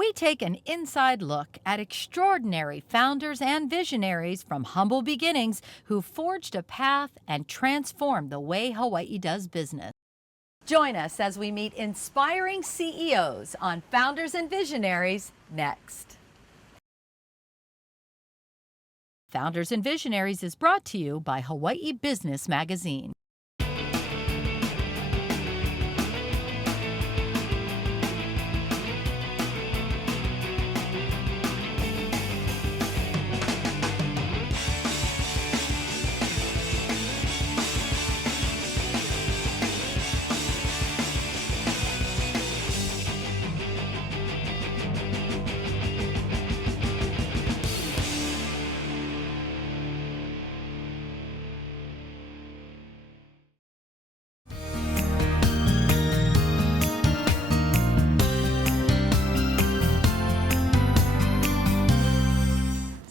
we take an inside look at extraordinary founders and visionaries from humble beginnings who forged a path and transformed the way Hawaii does business. Join us as we meet inspiring CEOs on Founders and Visionaries next. Founders and Visionaries is brought to you by Hawaii Business Magazine.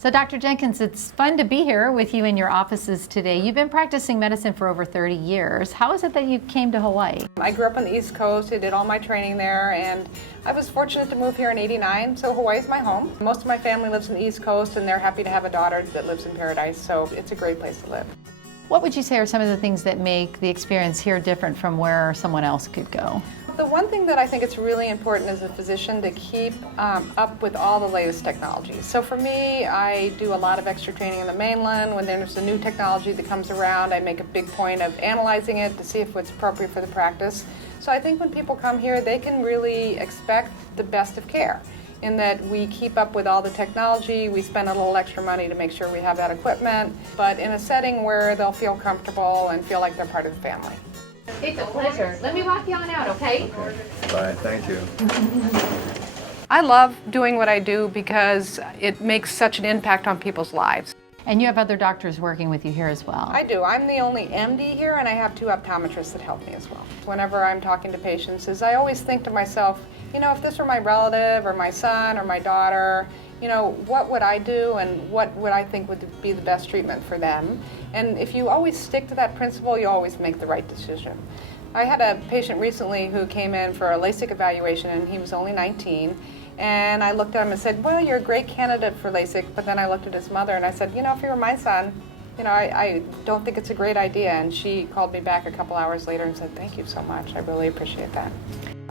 So Dr. Jenkins, it's fun to be here with you in your offices today. You've been practicing medicine for over 30 years. How is it that you came to Hawaii? I grew up on the East Coast. I did all my training there, and I was fortunate to move here in '89, so Hawaii's my home. Most of my family lives in the East Coast, and they're happy to have a daughter that lives in Paradise, so it's a great place to live. What would you say are some of the things that make the experience here different from where someone else could go? The one thing that I think it's really important as a physician to keep up with all the latest technologies. So for me, I do a lot of extra training in the mainland. When there's a new technology that comes around, I make a big point of analyzing it to see if it's appropriate for the practice. So I think when people come here, they can really expect the best of care in that we keep up with all the technology, we spend a little extra money to make sure we have that equipment, but in a setting where they'll feel comfortable and feel like they're part of the family. It's a pleasure. Let me walk you on out, okay? Bye, thank you. I love doing what I do because it makes such an impact on people's lives. And you have other doctors working with you here as well. I do. I'm the only MD here, and I have 2 optometrists that help me as well. Whenever I'm talking to patients, I always think to myself, you know, if this were my relative or my son or my daughter, you know, what would I do and what would I think would be the best treatment for them? And if you always stick to that principle, you always make the right decision. I had a patient recently who came in for a LASIK evaluation, and he was only 19. And I looked at him and said, well, you're a great candidate for LASIK. But then I looked at his mother and I said, you know, if you were my son, you know, I don't think it's a great idea. And she called me back a couple hours later and said, thank you so much. I really appreciate that.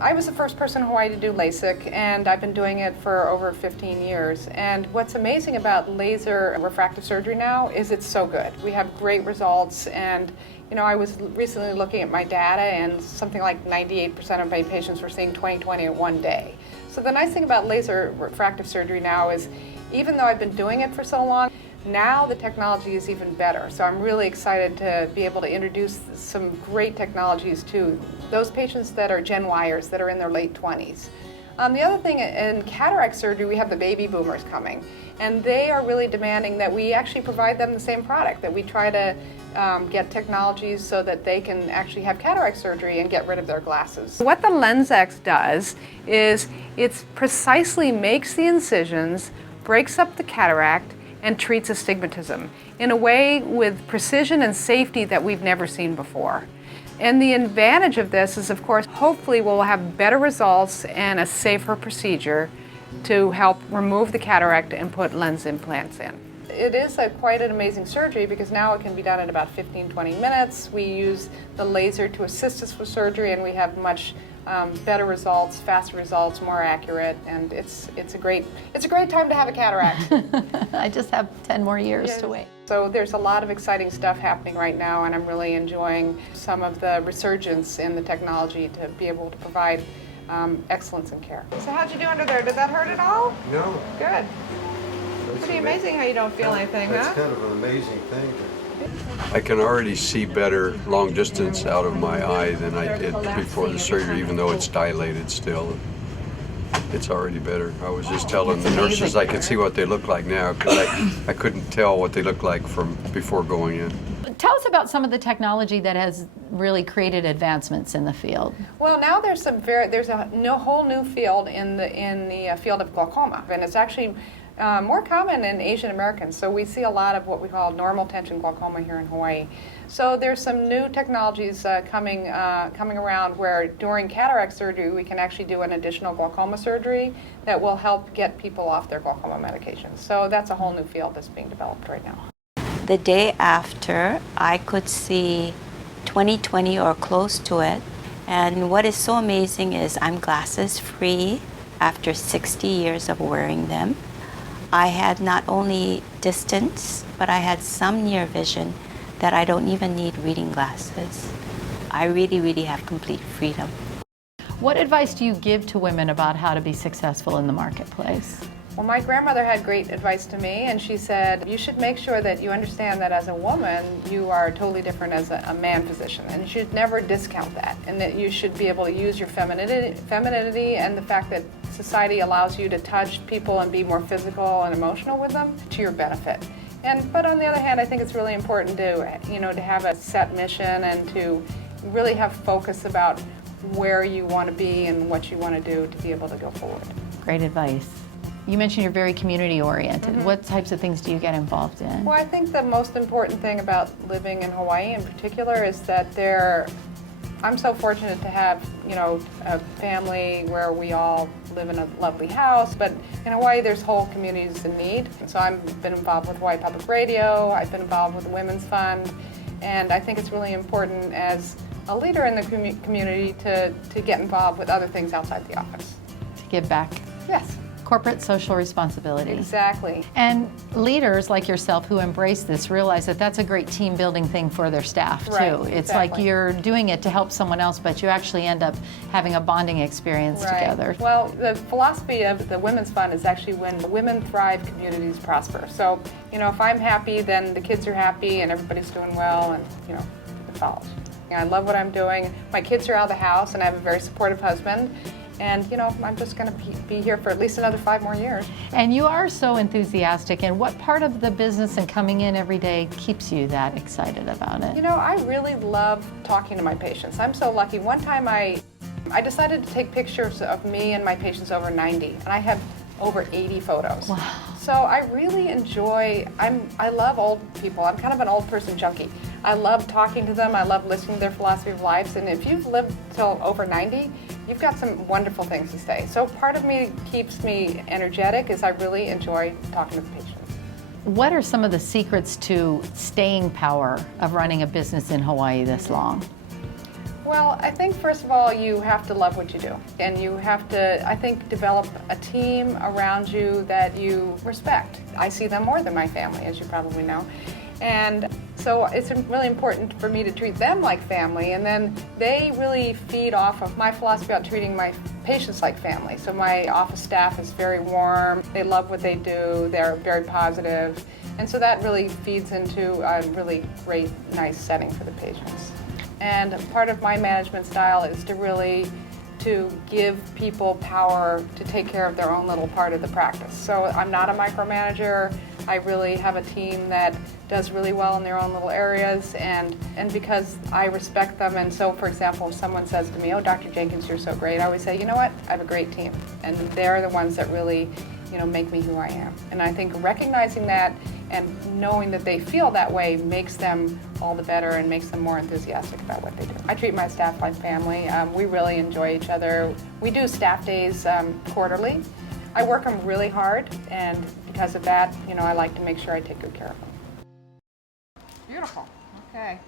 I was the first person in Hawaii to do LASIK, and I've been doing it for over 15 years. And what's amazing about laser refractive surgery now is it's so good. We have great results, and you know, I was recently looking at my data, and something like 98% of my patients were seeing 20/20 in one day. So the nice thing about laser refractive surgery now is, even though I've been doing it for so long, now the technology is even better. So I'm really excited to be able to introduce some great technologies to those patients that are Gen Yers, that are in their late 20s. The other thing, in cataract surgery, we have the baby boomers coming, and they are really demanding that we actually provide them the same product, that we try to get technologies so that they can actually have cataract surgery and get rid of their glasses. What the LensX does is it precisely makes the incisions, breaks up the cataract, and treats astigmatism in a way with precision and safety that we've never seen before. And the advantage of this is, of course, hopefully we'll have better results and a safer procedure to help remove the cataract and put lens implants in. It is quite an amazing surgery because now it can be done in about 15-20 minutes. We use the laser to assist us with surgery, and we have much better results, faster results, more accurate, and it's a great time to have a cataract. I just have 10 more years to wait. So there's a lot of exciting stuff happening right now, and I'm really enjoying some of the resurgence in the technology to be able to provide excellence in care. So how'd you do under there? Did that hurt at all? No. Good. Pretty amazing how you don't feel anything, huh? That's kind of an amazing thing. I can already see better long distance out of my eye than I did before the surgery, even though it's dilated still. It's already better. I was just telling the nurses I could see what they look like now, because I couldn't tell what they looked like from before going in. Tell us about some of the technology that has really created advancements in the field. Well, now there's a whole new field in the field of glaucoma, and it's actually more common in Asian Americans. So we see a lot of what we call normal tension glaucoma here in Hawaii. So there's some new technologies coming around where during cataract surgery we can actually do an additional glaucoma surgery that will help get people off their glaucoma medications. So that's a whole new field that's being developed right now. The day after, I could see 20/20 or close to it. And what is so amazing is I'm glasses free after 60 years of wearing them. I had not only distance, but I had some near vision that I don't even need reading glasses. I really, really have complete freedom. What advice do you give to women about how to be successful in the marketplace? Well, my grandmother had great advice to me, and she said, you should make sure that you understand that as a woman, you are totally different as a man physician, and you should never discount that, and that you should be able to use your femininity and the fact that society allows you to touch people and be more physical and emotional with them to your benefit. But on the other hand, I think it's really important to have a set mission and to really have focus about where you want to be and what you want to do to be able to go forward. Great advice. You mentioned you're very community-oriented. Mm-hmm. What types of things do you get involved in? Well, I think the most important thing about living in Hawaii in particular is that I'm so fortunate to have, a family where we all live in a lovely house, but in Hawaii there's whole communities in need. So I've been involved with Hawaii Public Radio, I've been involved with the Women's Fund, and I think it's really important as a leader in the community to get involved with other things outside the office. To give back. Yes. Corporate social responsibility. Exactly. And leaders like yourself who embrace this realize that that's a great team building thing for their staff too. Right, It's exactly. like you're doing it to help someone else, but you actually end up having a bonding experience Right. together. Well, the philosophy of the Women's Fund is actually when women thrive, communities prosper. So, if I'm happy, then the kids are happy and everybody's doing well, and, it follows. I love what I'm doing. My kids are out of the house and I have a very supportive husband. And, I'm just going to be here for at least another 5 more years. And you are so enthusiastic. And what part of the business and coming in every day keeps you that excited about it? I really love talking to my patients. I'm so lucky. One time I decided to take pictures of me and my patients over 90, and I have over 80 photos. Wow. So I really enjoy, I love old people. I'm kind of an old person junkie. I love talking to them. I love listening to their philosophy of lives. And if you've lived till over 90, you've got some wonderful things to say. So part of me keeps me energetic is I really enjoy talking to the patients. What are some of the secrets to staying power of running a business in Hawaii this long? Well, I think first of all, you have to love what you do. And you have to, I think, develop a team around you that you respect. I see them more than my family, as you probably know. And so it's really important for me to treat them like family, and then they really feed off of my philosophy about treating my patients like family. So my office staff is very warm, they love what they do, they're very positive, and so that really feeds into a really great, nice setting for the patients. And part of my management style is to give people power to take care of their own little part of the practice. So I'm not a micromanager. I really have a team that does really well in their own little areas, and because I respect them. And so, for example, if someone says to me, "Oh, Dr. Jenkins, you're so great," I always say, "You know what? I have a great team," and they're the ones that really, make me who I am. And I think recognizing that and knowing that they feel that way makes them all the better and makes them more enthusiastic about what they do. I treat my staff like family. We really enjoy each other. We do staff days quarterly. I work them really hard, and because of that, I like to make sure I take good care of them. Beautiful. Okay.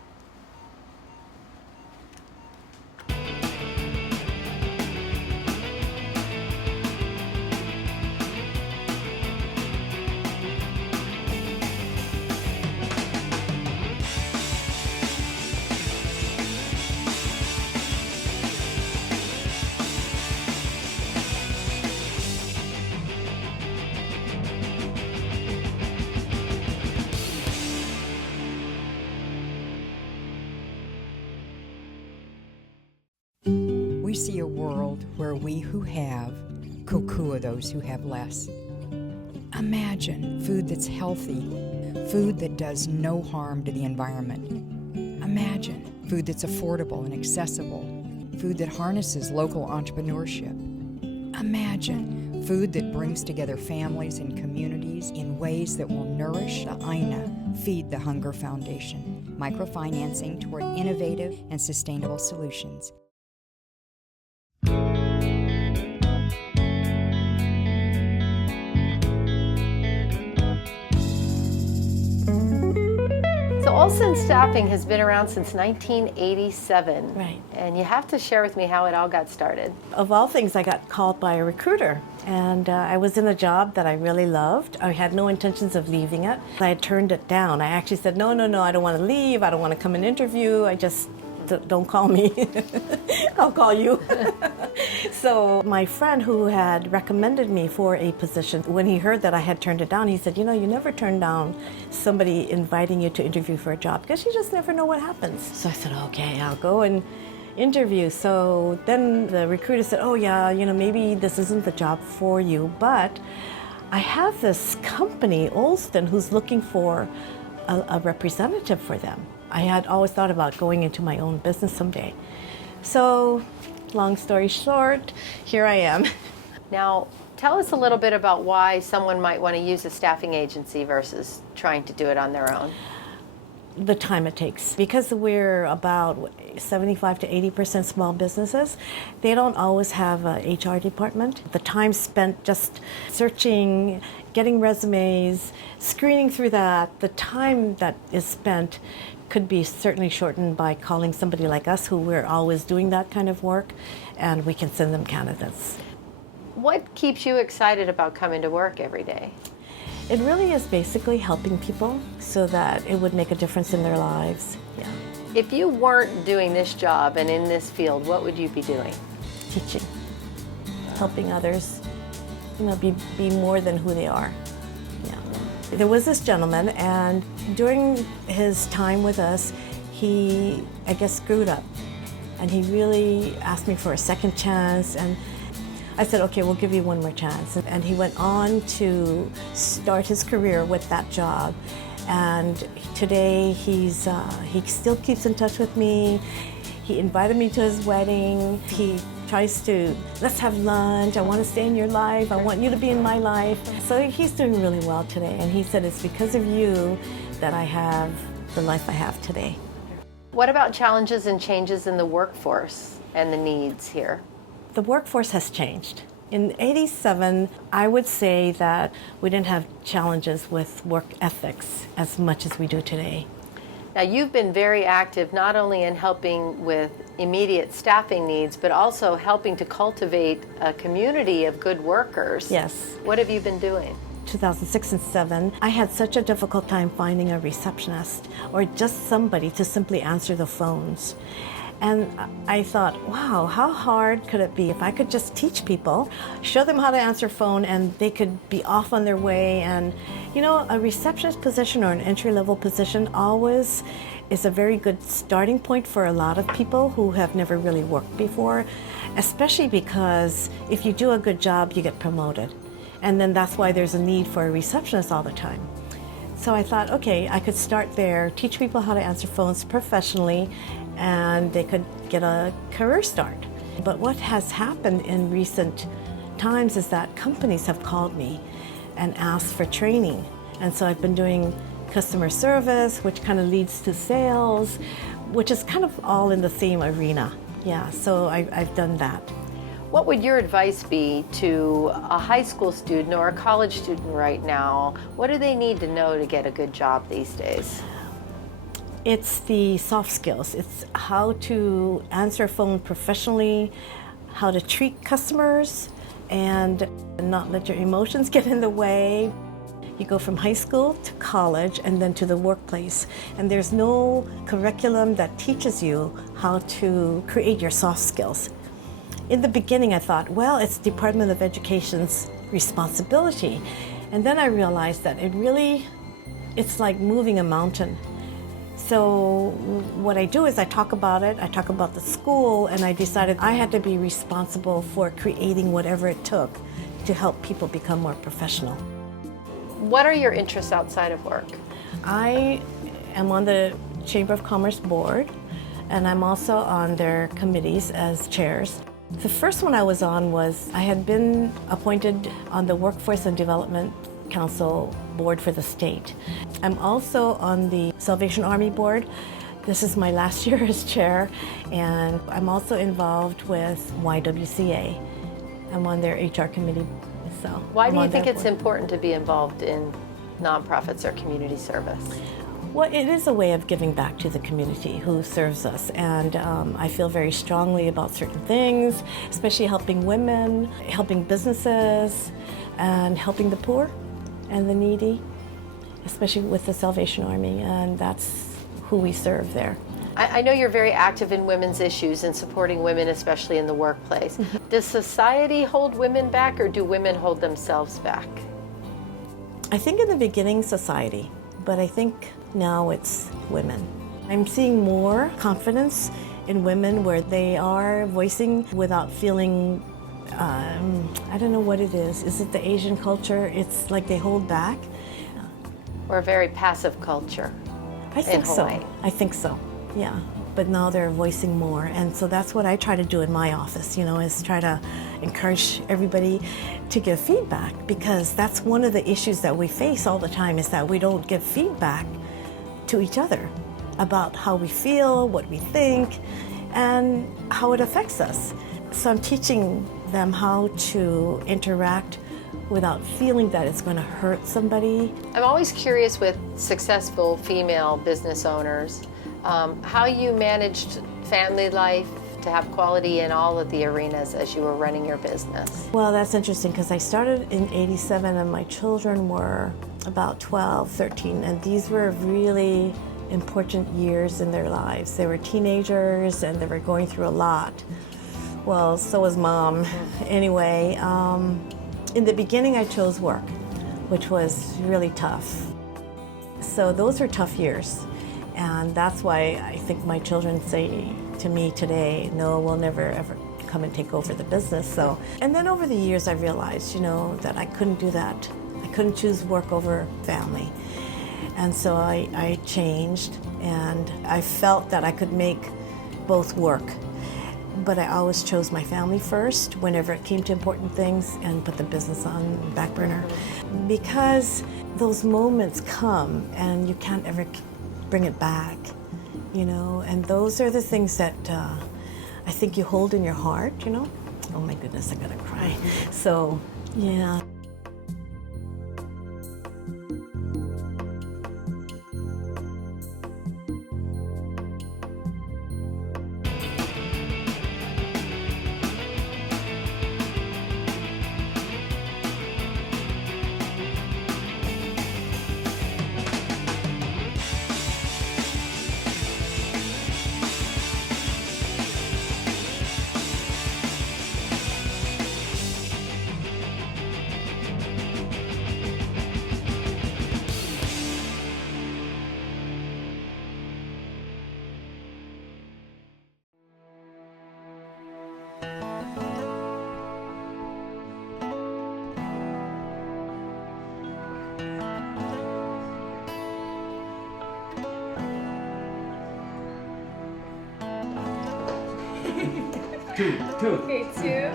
We see a world where we who have kokua those who have less. Imagine food that's healthy, food that does no harm to the environment. Imagine food that's affordable and accessible, food that harnesses local entrepreneurship. Imagine Food that brings together families and communities in ways that will nourish the Aina, Feed the Hunger Foundation, microfinancing toward innovative and sustainable solutions. So Olsten Staffing has been around since 1987. Right. And you have to share with me how it all got started. Of all things, I got called by a recruiter, and I was in a job that I really loved. I had no intentions of leaving it. I had turned it down. I actually said, no, I don't want to leave. I don't want to come and interview. I just, don't call me. I'll call you. So my friend who had recommended me for a position, when he heard that I had turned it down, he said, you never turn down somebody inviting you to interview for a job because you just never know what happens. So I said, okay, I'll go and interview. So then the recruiter said, oh yeah, maybe this isn't the job for you, but I have this company, Olsten, who's looking for a representative for them. I had always thought about going into my own business someday. So, long story short, here I am. Now, tell us a little bit about why someone might want to use a staffing agency versus trying to do it on their own. The time it takes. Because we're about 75 to 80% small businesses, they don't always have an HR department. The time spent just searching, getting resumes, screening through that, the time that is spent could be certainly shortened by calling somebody like us who we're always doing that kind of work, and we can send them candidates. What keeps you excited about coming to work every day? It really is basically helping people so that it would make a difference in their lives. Yeah. If you weren't doing this job and in this field, what would you be doing? Teaching, helping others, be more than who they are. Yeah. There was this gentleman, and during his time with us, he, I guess, screwed up. And he really asked me for a second chance, and I said, okay, we'll give you one more chance. And he went on to start his career with that job. And today he still keeps in touch with me. He invited me to his wedding. He tries to, let's have lunch. I want to stay in your life. I want you to be in my life. So he's doing really well today. And he said, it's because of you that I have the life I have today. What about challenges and changes in the workforce and the needs here? The workforce has changed. In '87, I would say that we didn't have challenges with work ethics as much as we do today. Now, you've been very active not only in helping with immediate staffing needs, but also helping to cultivate a community of good workers. Yes. What have you been doing? 2006 and 2007, I had such a difficult time finding a receptionist or just somebody to simply answer the phones. And I thought, wow, how hard could it be if I could just teach people, show them how to answer phone, and they could be off on their way. And a receptionist position or an entry-level position always is a very good starting point for a lot of people who have never really worked before, especially because if you do a good job, you get promoted. And then that's why there's a need for a receptionist all the time. So I thought, okay, I could start there, teach people how to answer phones professionally, and they could get a career start. But what has happened in recent times is that companies have called me and asked for training. And so I've been doing customer service, which kind of leads to sales, which is kind of all in the same arena. Yeah, so I've done that. What would your advice be to a high school student or a college student right now? What do they need to know to get a good job these days? It's the soft skills. It's how to answer a phone professionally, how to treat customers, and not let your emotions get in the way. You go from high school to college and then to the workplace. And there's no curriculum that teaches you how to create your soft skills. In the beginning, I thought, well, it's Department of Education's responsibility. And then I realized that it's like moving a mountain. So what I do is I talk about it, I talk about the school, and I decided I had to be responsible for creating whatever it took to help people become more professional. What are your interests outside of work? I am on the Chamber of Commerce board, and I'm also on their committees as chairs. The first one I was on was I had been appointed on the Workforce and Development Council board for the state. I'm also on the Salvation Army board. This is my last year as chair, and I'm also involved with YWCA. I'm on their HR committee. So Why do I'm you on think that it's board. important to be involved in nonprofits or community service? Well, it is a way of giving back to the community who serves us, and I feel very strongly about certain things, especially helping women, helping businesses, and helping the poor and the needy, especially with the Salvation Army, and that's who we serve there. I know you're very active in women's issues and supporting women, especially in the workplace. Does society hold women back, or do women hold themselves back? I think in the beginning, society, but I think now it's women. I'm seeing more confidence in women where they are voicing without feeling, I don't know what it is. Is it the Asian culture? It's like they hold back. Or a very passive culture? I think so. Hawaii. I think so, yeah. But now they're voicing more, and so that's what I try to do in my office, is try to encourage everybody to give feedback, because that's one of the issues that we face all the time, is that we don't give feedback to each other about how we feel, what we think, and how it affects us. So I'm teaching them how to interact without feeling that it's going to hurt somebody. I'm always curious with successful female business owners, how you managed family life to have quality in all of the arenas as you were running your business. Well, that's interesting, because I started in '87 and my children were about 12, 13, and these were really important years in their lives. They were teenagers and they were going through a lot. Well, so was mom. Anyway, in the beginning I chose work, which was really tough. So those were tough years. And that's why I think my children say to me today, no, we'll never ever come and take over the business. So, and then over the years I realized, that I couldn't do that. I couldn't choose work over family. And so I changed, and I felt that I could make both work. But I always chose my family first whenever it came to important things, and put the business on the back burner. Because those moments come and you can't ever bring it back, and those are the things that I think you hold in your heart, Oh my goodness, I'm gonna cry. So, yeah. Two. Okay, two.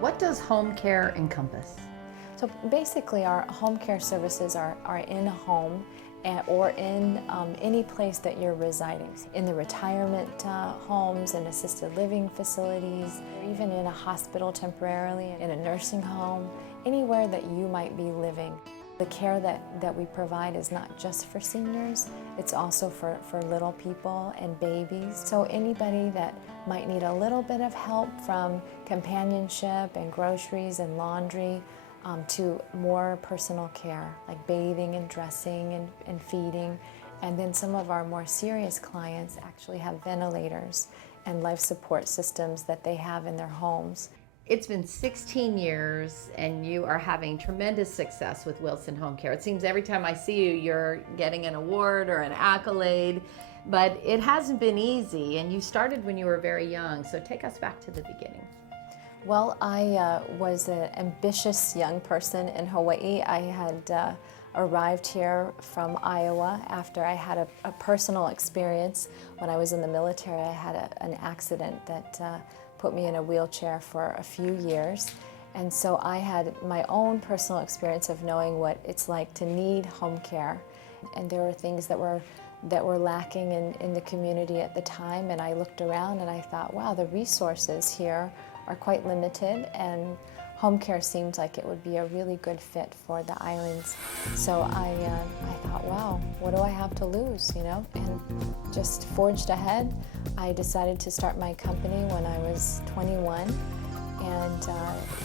What does home care encompass? So basically our home care services are in a home or in any place that you're residing. In the retirement homes and assisted living facilities, or even in a hospital temporarily, in a nursing home, anywhere that you might be living. The care that we provide is not just for seniors, it's also for little people and babies. So anybody that might need a little bit of help, from companionship and groceries and laundry to more personal care, like bathing and dressing and feeding. And then some of our more serious clients actually have ventilators and life support systems that they have in their homes. It's been 16 years and you are having tremendous success with Wilson Home Care. It seems every time I see you, you're getting an award or an accolade, but it hasn't been easy, and you started when you were very young, so take us back to the beginning. Well, I was an ambitious young person in Hawaii. I had arrived here from Iowa after I had a personal experience. When I was in the military, I had an accident that put me in a wheelchair for a few years. And so I had my own personal experience of knowing what it's like to need home care. And there were things that were lacking in the community at the time, and I looked around and I thought, wow, the resources here are quite limited, and home care seemed like it would be a really good fit for the islands. So I thought, wow, what do I have to lose, you know? And just forged ahead. I decided to start my company when I was 21, and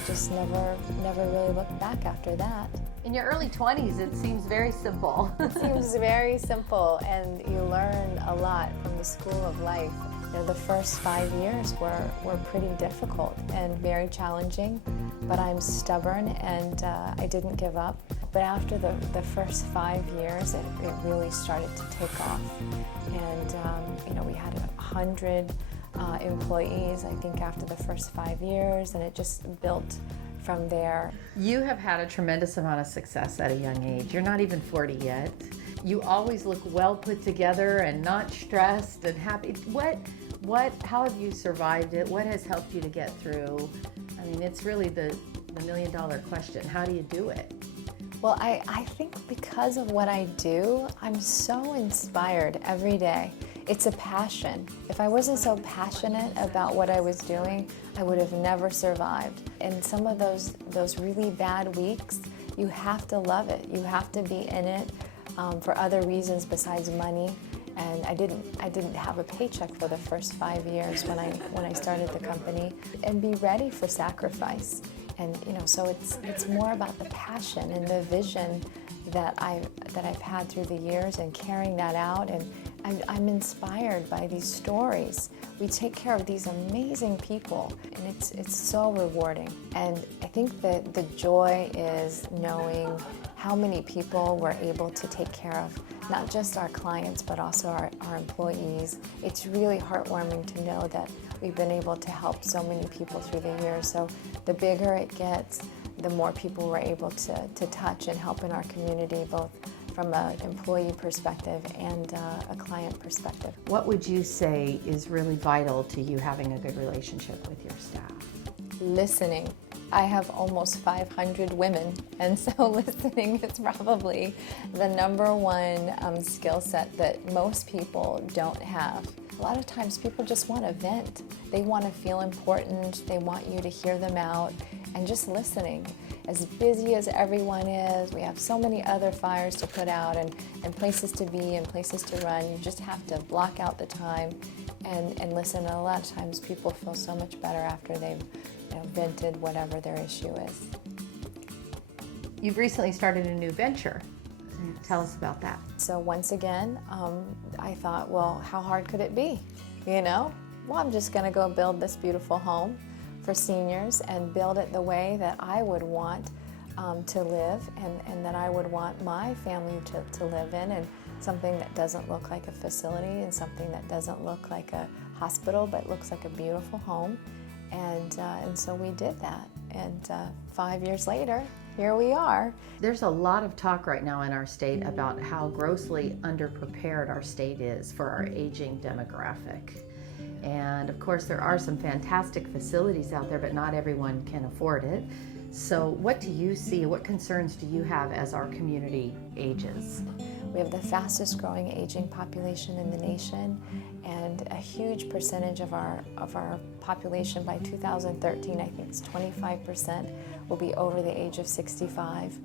just never really looked back after that. In your early 20s, it seems very simple. It seems very simple, and you learn a lot from the school of life. You know, the first 5 years were pretty difficult and very challenging, but I'm stubborn and I didn't give up. But after the first 5 years, it really started to take off. And you know, we had 100 employees, I think, after the first 5 years, and it just built from there. You have had a tremendous amount of success at a young age. You're not even 40 yet. You always look well put together and not stressed and happy. How have you survived it? What has helped you to get through? I mean, it's really the million-dollar question. How do you do it? Well, I think because of what I do, I'm so inspired every day. It's a passion. If I wasn't so passionate about what I was doing, I would have never survived. In some of those really bad weeks, you have to love it. You have to be in it for other reasons besides money. And I didn't have a paycheck for the first 5 years when I started the company, and be ready for sacrifice. And you know, so it's more about the passion and the vision that I've had through the years, and carrying that out. And I'm inspired by these stories. We take care of these amazing people, and it's so rewarding. And I think that the joy is knowing how many people we're able to take care of, not just our clients, but also our employees. It's really heartwarming to know that we've been able to help so many people through the years. So the bigger it gets, the more people we're able to touch and help in our community, both from an employee perspective and a client perspective. What would you say is really vital to you having a good relationship with your staff? Listening. I have almost 500 women, and so listening is probably the number one skill set that most people don't have. A lot of times people just want to vent. They want to feel important. They want you to hear them out, and just listening. As busy as everyone is, we have so many other fires to put out and places to be and places to run. You just have to block out the time and listen. And a lot of times people feel so much better after they've vented whatever their issue is. You've recently started a new venture. Tell us about that. So once again, I thought, well, how hard could it be? You know? Well, I'm just going to go build this beautiful home for seniors and build it the way that I would want to live and that I would want my family to live in, and something that doesn't look like a facility and something that doesn't look like a hospital but looks like a beautiful home. And so we did that, and 5 years later, here we are. There's a lot of talk right now in our state about how grossly underprepared our state is for our aging demographic. And of course, there are some fantastic facilities out there, but not everyone can afford it. So what do you see, what concerns do you have as our community ages? We have the fastest growing aging population in the nation, and a huge percentage of our population by 2013, I think it's 25%, will be over the age of 65.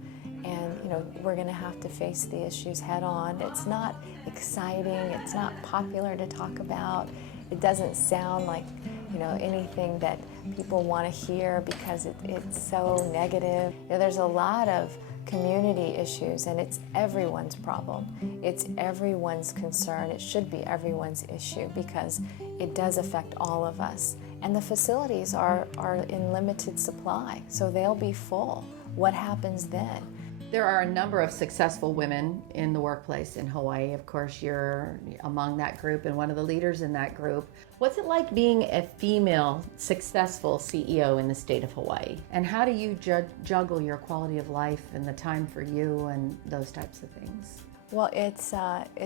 And you know, we're going to have to face the issues head on. It's not exciting, it's not popular to talk about. It doesn't sound like, you know, anything that people want to hear because it's so negative. You know, there's a lot of community issues, and it's everyone's problem. It's everyone's concern. It should be everyone's issue because it does affect all of us. And the facilities are in limited supply, so they'll be full. What happens then? There are a number of successful women in the workplace in Hawaii. Of course, you're among that group and one of the leaders in that group. What's it like being a female successful CEO in the state of Hawaii? And how do you juggle your quality of life and the time for you and those types of things? Well, it's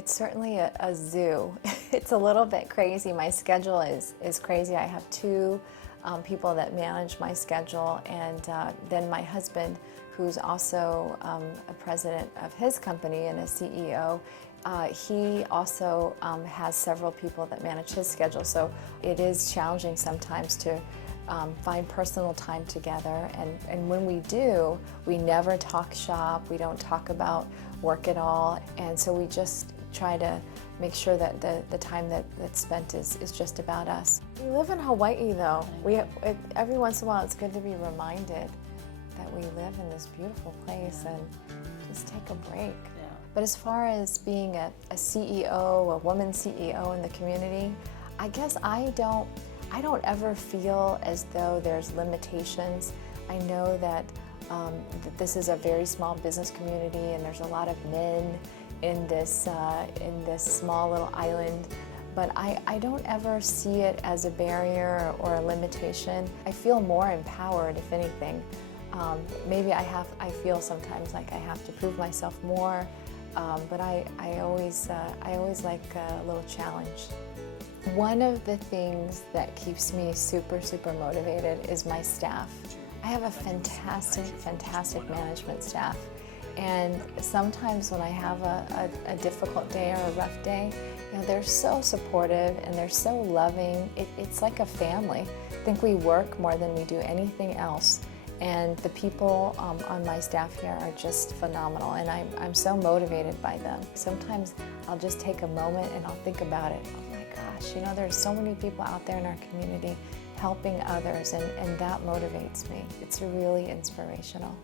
certainly a zoo. It's a little bit crazy. My schedule is crazy. I have two people that manage my schedule, and then my husband, who's also a president of his company and a CEO, he also has several people that manage his schedule. So it is challenging sometimes to find personal time together. And when we do, we never talk shop. We don't talk about work at all. And so we just try to make sure that the time that's spent is just about us. We live in Hawaii, though. Every once in a while, it's good to be reminded that we live in this beautiful place and just take a break. Yeah. But as far as being a CEO, a woman CEO in the community, I guess I don't ever feel as though there's limitations. I know that this is a very small business community, and there's a lot of men in this small little island. But I don't ever see it as a barrier or a limitation. I feel more empowered, if anything. Maybe I feel sometimes like I have to prove myself more, but I always like a little challenge. One of the things that keeps me super motivated is my staff. I have a fantastic management staff. And sometimes when I have a difficult day or a rough day, they're so supportive and they're so loving. It's like a family. I think we work more than we do anything else. And the people on my staff here are just phenomenal, and I'm so motivated by them. Sometimes I'll just take a moment and I'll think about it. Oh my gosh, there's so many people out there in our community helping others, and that motivates me. It's really inspirational.